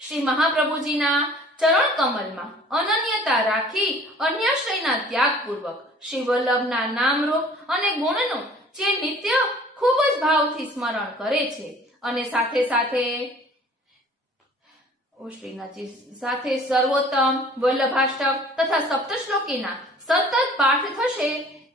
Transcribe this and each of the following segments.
શ્રી મહાપ્રભુજીના ચરણ કમલમાં અનન્યતા રાખી અન્યાશ્રયના ત્યાગપૂર્વક શ્રી વલ્લભના નામરૂપ અને ગુણનું જે નિત્ય ખૂબ જ ભાવથી સ્મરણ કરે છે અને સાથે સાથે સર્વોત્તમ વલ્લભાષ્ટક તથા સપ્તશ્લોકીના સતત પાઠ થશે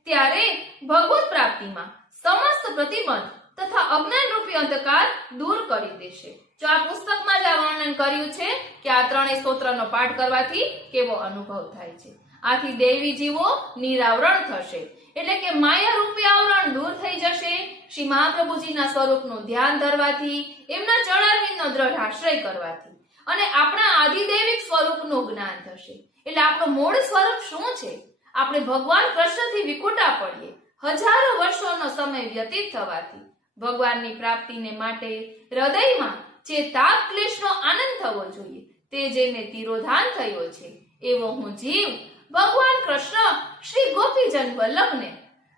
ત્યારે ભગવત પ્રાપ્તિમાં સમસ્ત પ્રતિબંધ તથા અજ્ઞાન રૂપી અંધકાર દૂર કરી દેશે. જો આ પુસ્તકમાં જ આ વર્ણન કર્યું છે કે આ ત્રણેય સ્તોત્રનો પાઠ કરવાથી કેવો અનુભવ થાય છે. આથી દેવી જીવો નિરાવરણ થશે, એટલે કે માયા રૂપી આવરણ દૂર થઈ જશે. શ્રી મહાપ્રભુજીના સ્વરૂપનું ધ્યાન ધરવાથી, એમના ચરણારવિંદનો દ્રઢ આશ્રય કરવાથી અને આપણા આદિદૈવિક સ્વરૂપનું જ્ઞાન થશે. એટલે આપણું મૂળ સ્વરૂપ શું છે? આપણે ભગવાન કૃષ્ણથી વિખૂટા પડીએ હજારો વર્ષોનો સમય વ્યતીત થવાથી ભગવાનની પ્રાપ્તિને માટે હૃદયમાં જે તાપ ક્લેશનો આનંદ થવો જોઈએ તે જેને તિરોધાન થયો છે એવો હું જીવ ભગવાન કૃષ્ણ શ્રી ગોપીજન વલ્લભને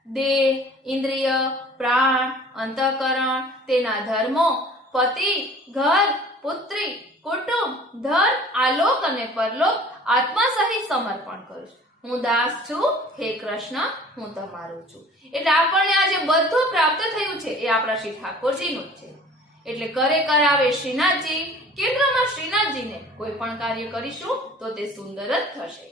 દેહ, ઇન્દ્રિય, પ્રાણ, અંતઃકરણ, તેના ધર્મો, પતિ, ઘર, પુત્રી, કુટુંબ, ધન, આલોક અને પરલોક આત્મા સહિત સમર્પણ કરું છું. હું દાસ છું, હે કૃષ્ણ, હું તમારો છું. એટલે આપણને આજે બધું પ્રાપ્ત થયું છે એ આપણા શ્રી ઠાકોરજીનું જ છે. એટલે કરે કરાવે શ્રીનાથજી, કેન્દ્રમાં શ્રીનાથજીને કોઈ પણ કાર્ય કરીશું તો તે સુંદર જ થશે.